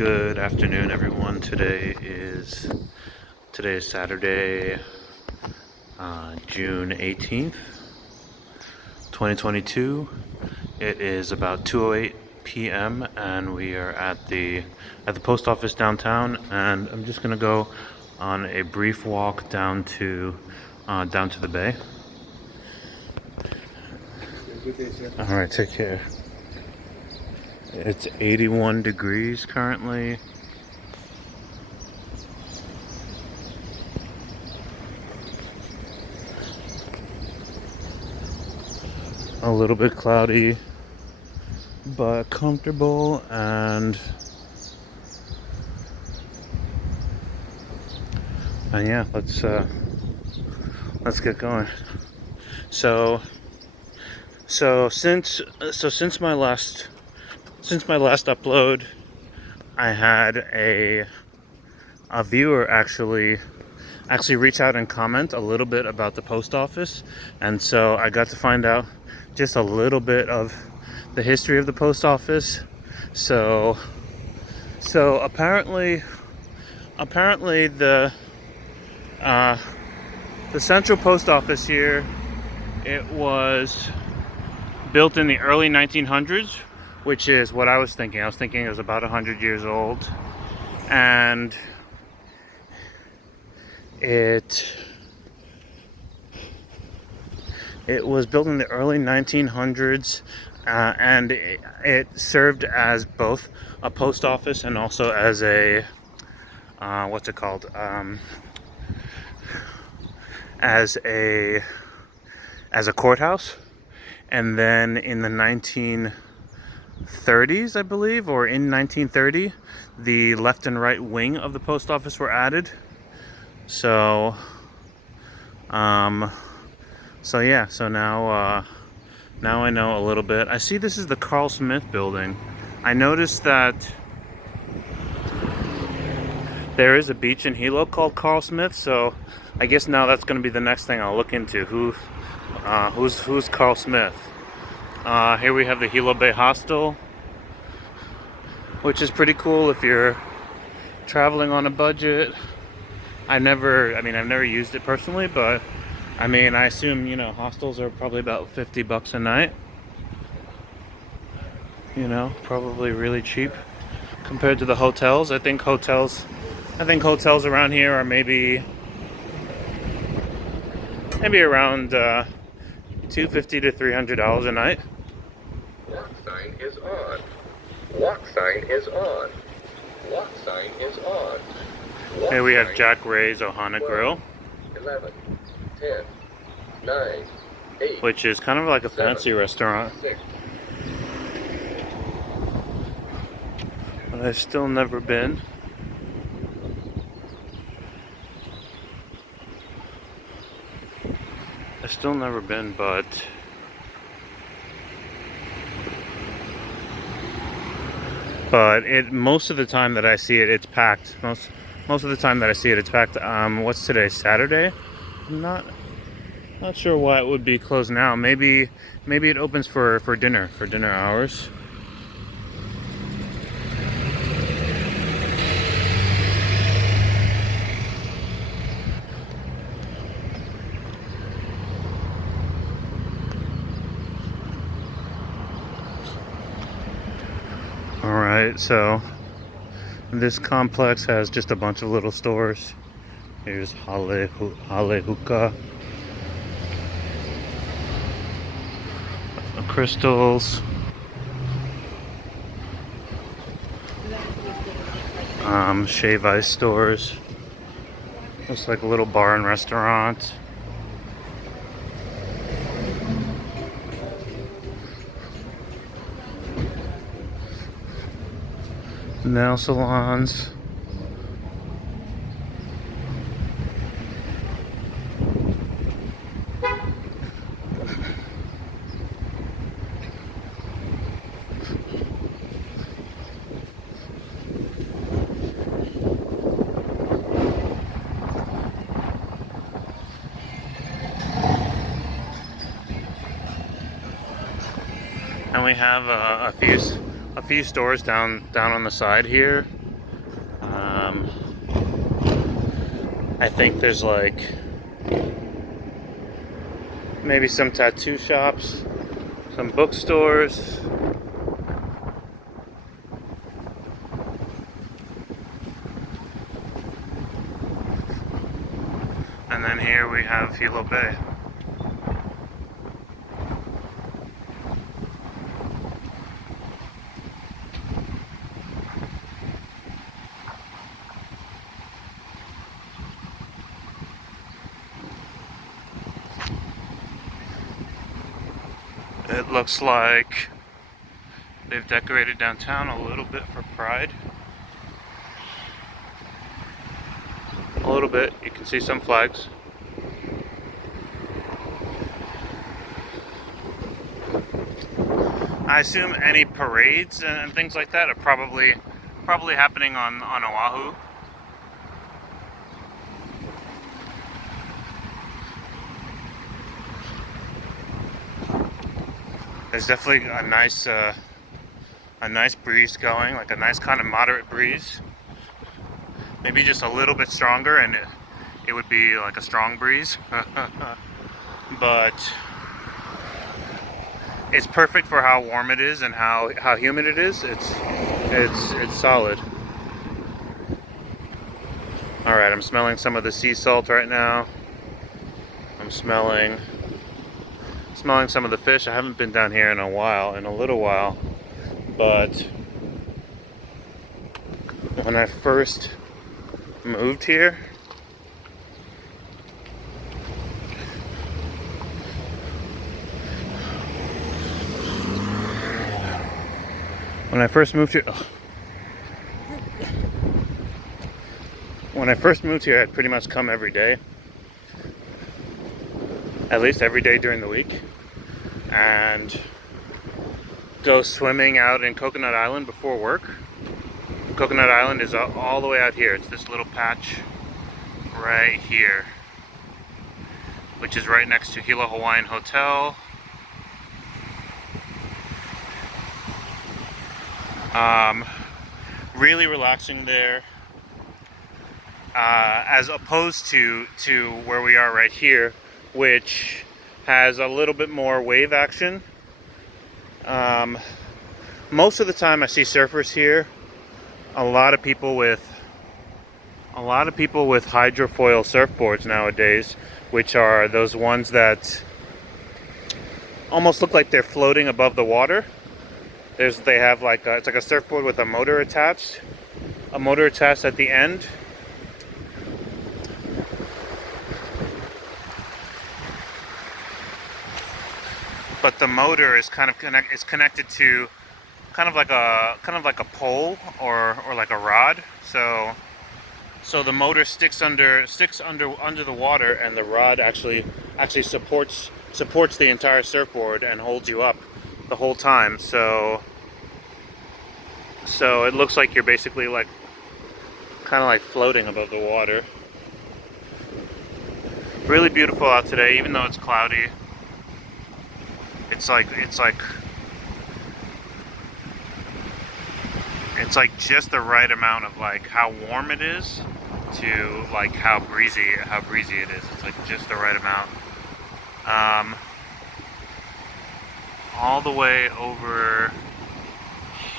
Good afternoon, everyone. Today is Saturday, June 18th, 2022. It is about 2:08 p.m. and we are at the post office downtown. And I'm just gonna go on a brief walk down to the bay. All right, take care. It's 81 degrees currently. A little bit cloudy, but comfortable, and yeah, let's get going. So since my last upload, I had a viewer actually reach out and comment a little bit about the post office, and so I got to find out just a little bit of the history of the post office. So apparently the central post office here, it was built in the early 1900s, which is what I was thinking. I was thinking it was about 100 years old, and it was built in the early 1900s, and it served as both a post office and also as a what's it called, as a courthouse. And then in the 1930s, I believe, or in 1930, the left and right wing of the post office were added. So yeah, so now I know a little bit. I see this is the Carl Smith building. I noticed that there is a beach in Hilo called Carl Smith, so I guess now that's going to be the next thing I'll look into. Who's Carl Smith? Here we have the Gila Bay Hostel, which is pretty cool if you're traveling on a budget. I've never used it personally, but I assume, hostels are probably about $50 a night. Probably really cheap compared to the hotels. I think hotels around here are maybe around $250 to $300 a night. Walk sign is on. Walk sign is on. Walk sign is on. Walk Here we have Jack Ray's Ohana 12, Grill, 11, 10, 9, 8, which is kind of like a 7, fancy restaurant. 6. But I've still never been. But most of the time that I see it, it's packed. Most of the time that I see it, it's packed. What's today? Saturday? I'm not sure why it would be closed now. Maybe it opens for dinner hours. Alright, so this complex has just a bunch of little stores. Here's Hale Hookah, Crystals, Shave Ice stores. Looks like a little bar and restaurant. Nail salons. And we have a few stores down on the side here. I think there's like maybe some tattoo shops, some bookstores. And then here we have Gila Bay. It looks like they've decorated downtown a little bit for Pride. A little bit, you can see some flags. I assume any parades and things like that are probably happening on Oahu. There's definitely a nice breeze going, like a nice kind of moderate breeze. Maybe just a little bit stronger and it would be like a strong breeze. But it's perfect for how warm it is and how humid it is. It's solid. All right, I'm smelling some of the sea salt right now. I'm smelling some of the fish. I haven't been down here in a little while, but when I first moved here, When I first moved here, I'd pretty much come every day. At least every day during the week. And go swimming out in Coconut Island before work. Coconut Island is all the way out here. It's this little patch right here, which is right next to Hilo Hawaiian Hotel. Really relaxing there, as opposed to where we are right here, which has a little bit more wave action. Most of the time I see surfers here. A lot of people with hydrofoil surfboards nowadays, which are those ones that almost look like they're floating above the water. They have like it's like a surfboard with a motor attached at the end. But the motor is connected to kind of like a pole or like a rod. So the motor sticks under the water, and the rod actually supports the entire surfboard and holds you up the whole time. So it looks like you're basically like kind of like floating above the water. Really beautiful out today, even though it's cloudy. It's like just the right amount of like how warm it is to like how breezy it is. It's like just the right amount. All the way over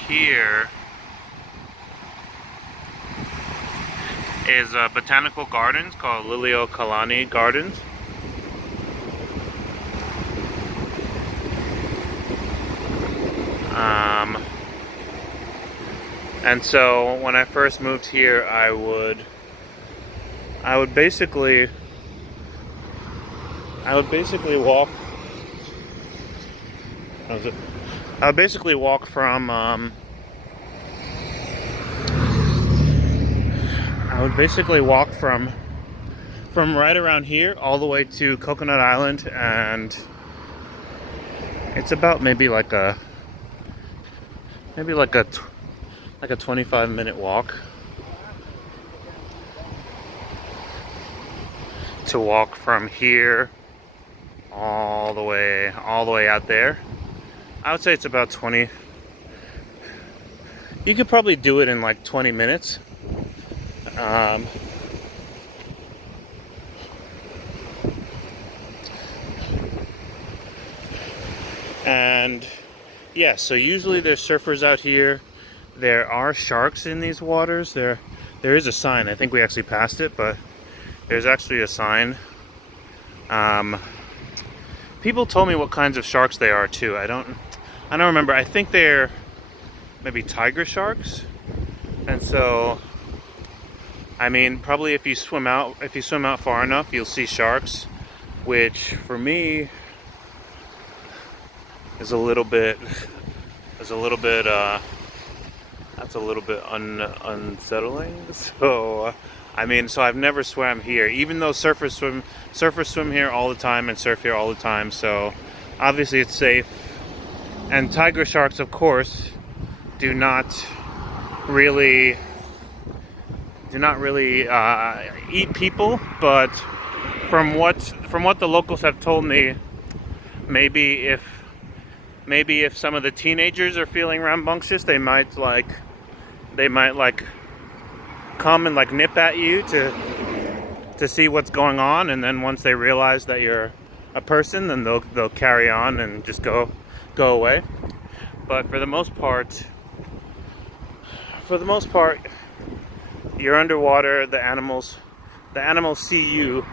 here is a Botanical Gardens called Liliuokalani Gardens. And so when I first moved here, I would basically walk. I would basically walk from right around here all the way to Coconut Island, and it's about maybe like a 25-minute walk to walk from here all the way out there. I would say it's about 20. You could probably do it in like 20 minutes. Um, and yeah, so usually there's surfers out here. There are sharks in these waters. There is a sign. I think we actually passed it, but there's actually a sign. Um, People told me what kinds of sharks they are too. I don't remember. I think they're maybe tiger sharks. And so, I mean, probably if you swim out far enough, you'll see sharks, which for me is a little bit that's a little bit unsettling. So, I mean, so I've never swam here, even though surfers swim here all the time and surf here all the time. So, obviously, it's safe. And tiger sharks, of course, do not really eat people. But from what the locals have told me, maybe if some of the teenagers are feeling rambunctious, they might come and like nip at you to see what's going on, and then once they realize that you're a person, then they'll carry on and just go away. But for the most part, you're underwater. The animals see you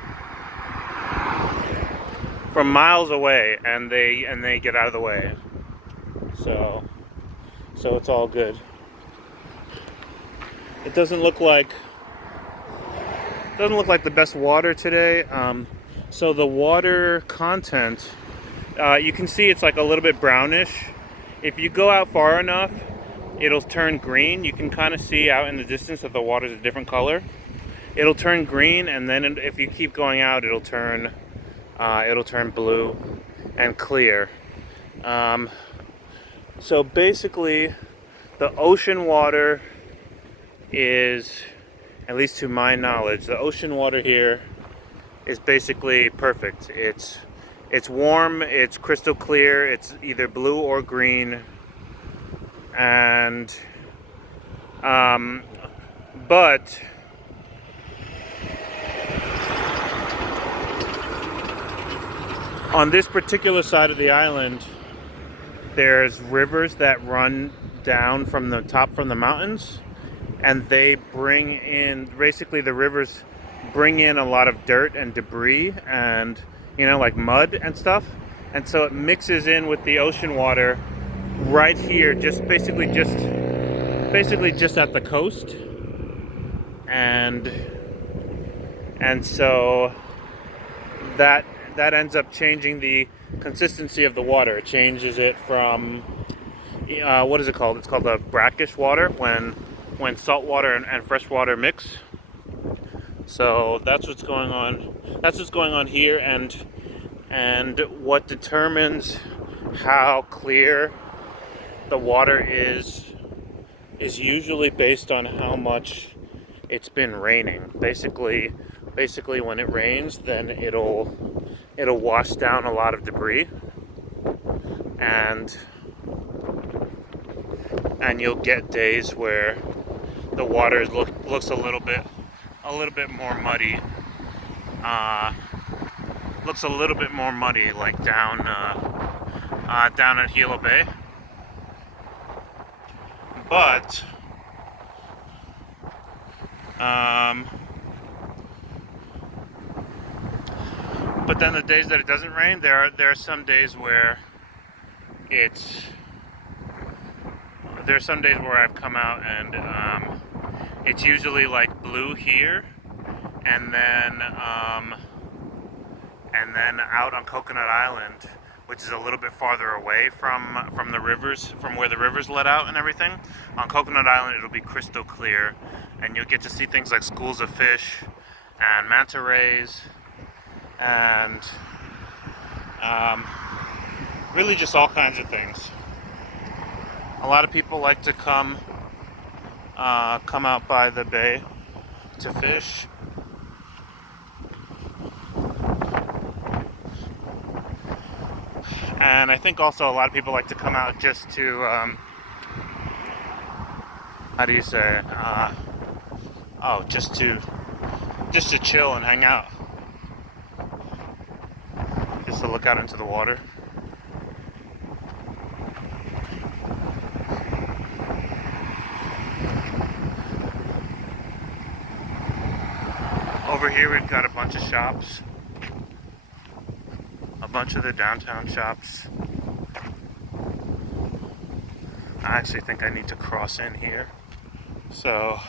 from miles away, and they get out of the way. So it's all good. It doesn't look like the best water today. So the water content, you can see it's like a little bit brownish. If you go out far enough, it'll turn green. You can kind of see out in the distance that the water's a different color. It'll turn green, and then if you keep going out, it'll turn blue and clear. So basically, the ocean water is, at least to my knowledge, the ocean water here is basically perfect. It's warm, it's crystal clear, it's either blue or green, and but on this particular side of the island, there's rivers that run down from the mountains, and they bring in, basically the rivers bring in a lot of dirt and debris and, like mud and stuff. And so it mixes in with the ocean water right here, basically just at the coast. And so that ends up changing the consistency of the water. It changes it from, what is it called? It's called the brackish water, when salt water and fresh water mix. So that's what's going on. That's what's going on here, and what determines how clear the water is usually based on how much it's been raining. Basically when it rains, then it'll wash down a lot of debris, and you'll get days where the water looks a little bit more muddy. Looks a little bit more muddy, like down at Gila Bay. But then the days that it doesn't rain, there are some days where I've come out and it's usually like blue here, and then out on Coconut Island, which is a little bit farther away from the rivers, from where the rivers let out and everything. On Coconut Island, it'll be crystal clear, and you'll get to see things like schools of fish and manta rays, and really just all kinds of things. A lot of people like to come out by the bay to fish. And I think also a lot of people like to come out just to, Oh, just to chill and hang out. Just to look out into the water. Over here we've got a bunch of shops. A bunch of the downtown shops. I actually think I need to cross in here. So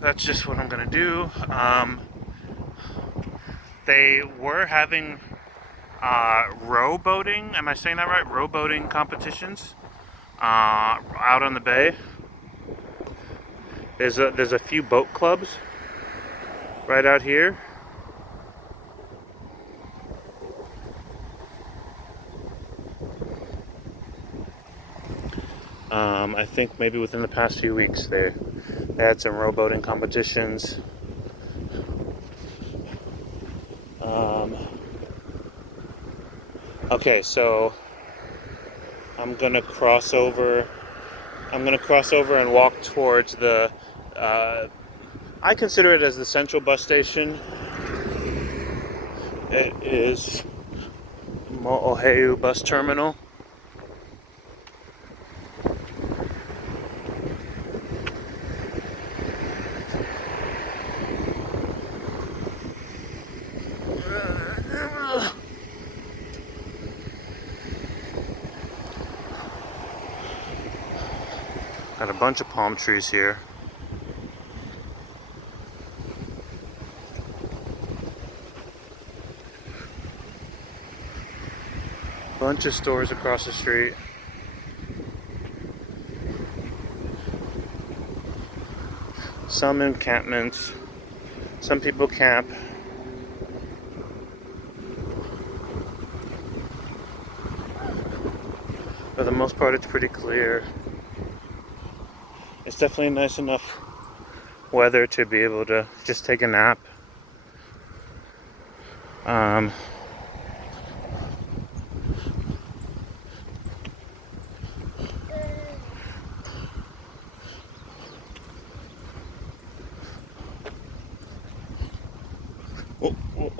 that's just what I'm gonna do. They were having row boating. Am I saying that right? Row boating competitions out on the bay. There's a few boat clubs right out here. I think maybe within the past few weeks they had some rowboating competitions. Okay, so I'm gonna cross over. I'm gonna cross over and walk towards the. I consider it as the central bus station. It is Mo'oheu bus terminal. Got a bunch of palm trees here. Bunch of stores across the street. Some encampments. Some people camp. For the most part, it's pretty clear. It's definitely nice enough weather to be able to just take a nap. Oh, oh.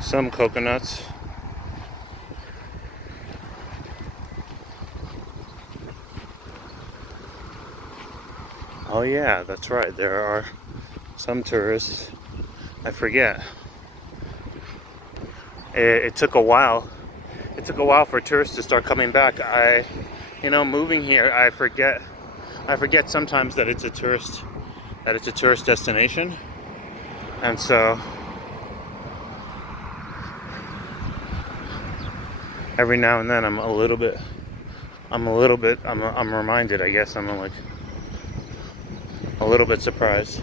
Some coconuts. Oh yeah, that's right. There are some tourists. I forget. It took a while. It took a while for tourists to start coming back. Moving here, I forget. I forget sometimes that it's a tourist destination, and so every now and then I'm reminded. I guess I'm like a little bit surprised.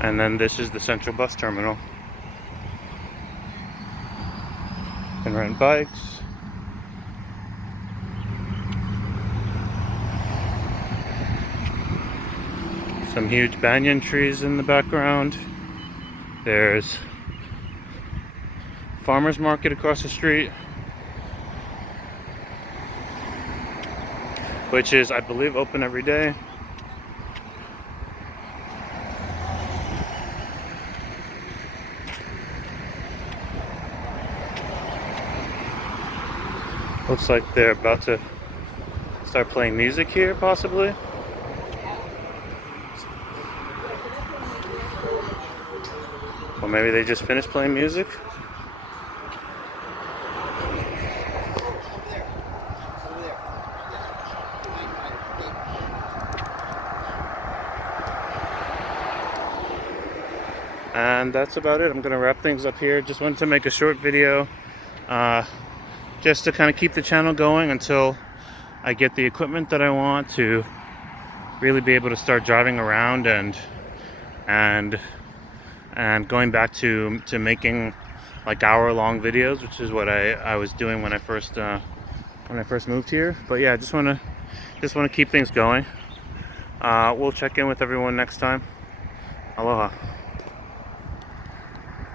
And then this is the central bus terminal. You can rent bikes. Some huge banyan trees in the background. There's farmer's market across the street, which is, I believe, open every day. Looks like they're about to start playing music here, possibly. Or maybe they just finished playing music. And that's about it. I'm gonna wrap things up here. Just wanted to make a short video just to kind of keep the channel going until I get the equipment that I want to really be able to start driving around and going back to making like hour-long videos, which is what I was doing when I first moved here. But yeah, just want to keep things going. We'll check in with everyone next time. Aloha.